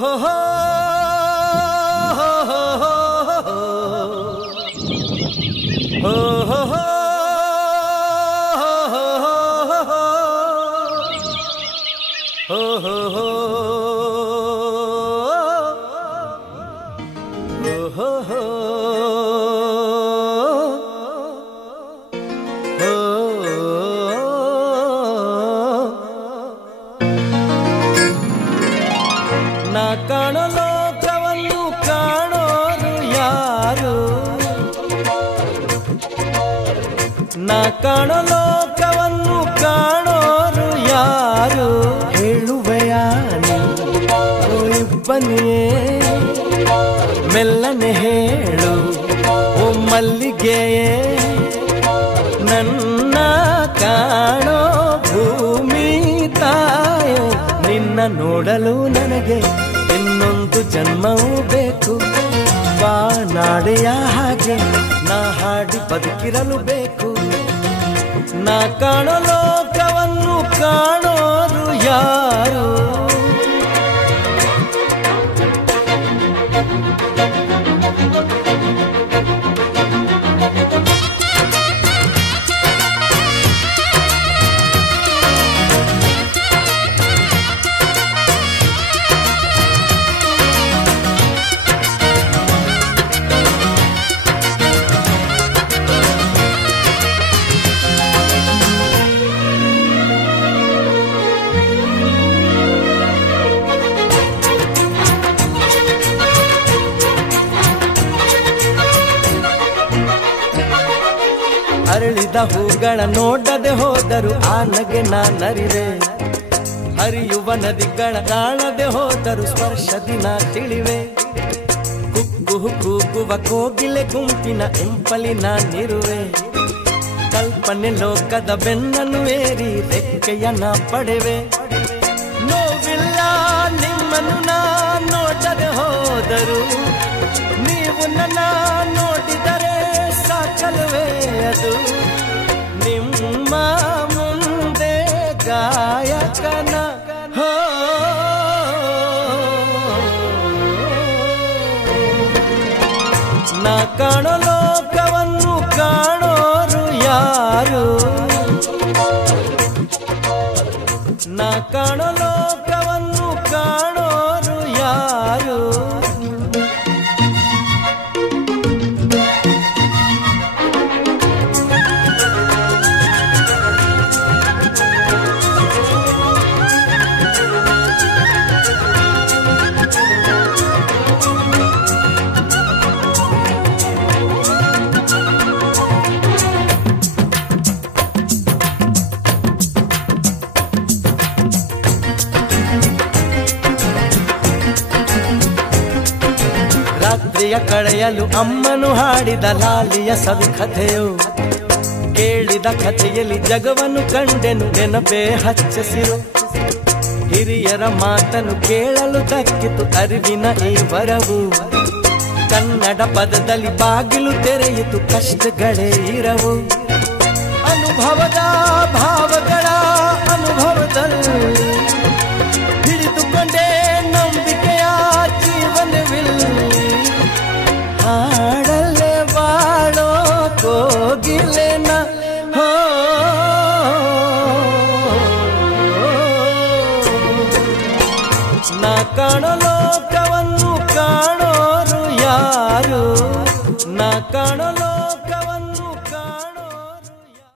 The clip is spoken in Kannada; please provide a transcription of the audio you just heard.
ಹೋ ಹೋ ನಾ ಕಾಣೋ ಲೋಕವನ್ನು ಕಾಣೋರು ಯಾರು, ನಾ ಕಾಣೋ ಲೋಕವನ್ನು ಕಾಣೋರು ಯಾರು, ಹೇಳುವೆಯಾ ನೀ ಮೆಲ್ಲನೆ ಹೇಳು ಓ ಮಲ್ಲಿಗೆಯೇ, ನನ್ನ ಕಾಣೋ ಭೂಮಿ ತಾಯೋ, ನಿನ್ನ ನೋಡಲು ನನಗೆ ಇನ್ನೊಂದು ಜನ್ಮವೂ ಬೇಕು, ಬಾನಾಡೆಯ ಹಾಗೆ ನಾ ಹಾಡಿ ಬದುಕಿರಲು ಬೇಕು. ನಾ ಕಾಣೋ ಲೋಕವನ್ನು ಕಾಣೋರು ಯಾರು, ಅರಳಿದ ಹೂಗಳ ನೋಡದೆ ಹೋದರು ಆ ನಗೆ ನಾನರಿವೆ, ಹರಿಯುವ ನದಿಗಳ ಕಾಣದೆ ಹೋದರು ಸ್ಪರ್ಶದಿ ನಾ ತಿಳಿವೆ, ಕುಕ್ಕು ಕೂಗುವ ಕೋಗಿಲೆ ಗುಂಪಿನ ಇಂಪಲಿ ನಾನಿರುವೆ, ಕಲ್ಪನೆ ಲೋಕದ ಬೆನ್ನನ್ನು ಏರಿ ರೆಕ್ಕೆಯ ನಾ ಪಡೆವೆ. ನೋವಿಲ್ಲ ನಿಮ್ಮನ್ನು ನಾ ನೋಡದೆ ಹೋದರು, ನೀವು ನನ್ನ ನೋಡಿದರೆ ಸಾಕಲ್ವೇ ಅದು, ನಿಮ್ಮ ಮುಂದೆ ಗಾಯಕನ ಹೋ. ನಾ ಕಾಣೋ ಲೋಕವನ್ನು ಕಾಣೋರು ಯಾರು, ನಾ ಕಾಣೋ ಲೋಕವನ್ನು ಕಾಣೋರು ಯಾರು. ರಾತ್ರಿಯ ಕಳೆಯಲು ಅಮ್ಮನು ಹಾಡಿದ ಲಾಲಿಯ ಸವಿ ಕಥೆಯು, ಕೇಳಿದ ಕಥೆಯಲ್ಲಿ ಜಗವನ್ನು ಕಂಡೆನು ನೆನಪೇ ಹಚ್ಚಸಿರು, ಹಿರಿಯರ ಮಾತನ್ನು ಕೇಳಲು ದಕ್ಕಿತು ಅರಿವಿನ ಈ ವರವು, ಕನ್ನಡ ಪದದಲ್ಲಿ ಬಾಗಿಲು ತೆರೆಯಿತು ಕಷ್ಟಗಳೇ ಇರವು, ಅನುಭವದ ಭಾವಗಳ ಅನುಭವದಲ್ಲಿ ಹಿಡಿದುಕೊಂಡೇ ನಂಬಿಕೆಯ ಜೀವನವಿಲ್ಲ, ಹಾಡಲ್ಲೇ ಬಾಳೋ ಕೋಗಿಲೆನ ಹೋ. ನಾ ಕಾಣೋ ಲೋಕವನ್ನು ಕಾಣೋರು ಯಾರು, ನಾ ಕಾಣೋ ಲೋಕ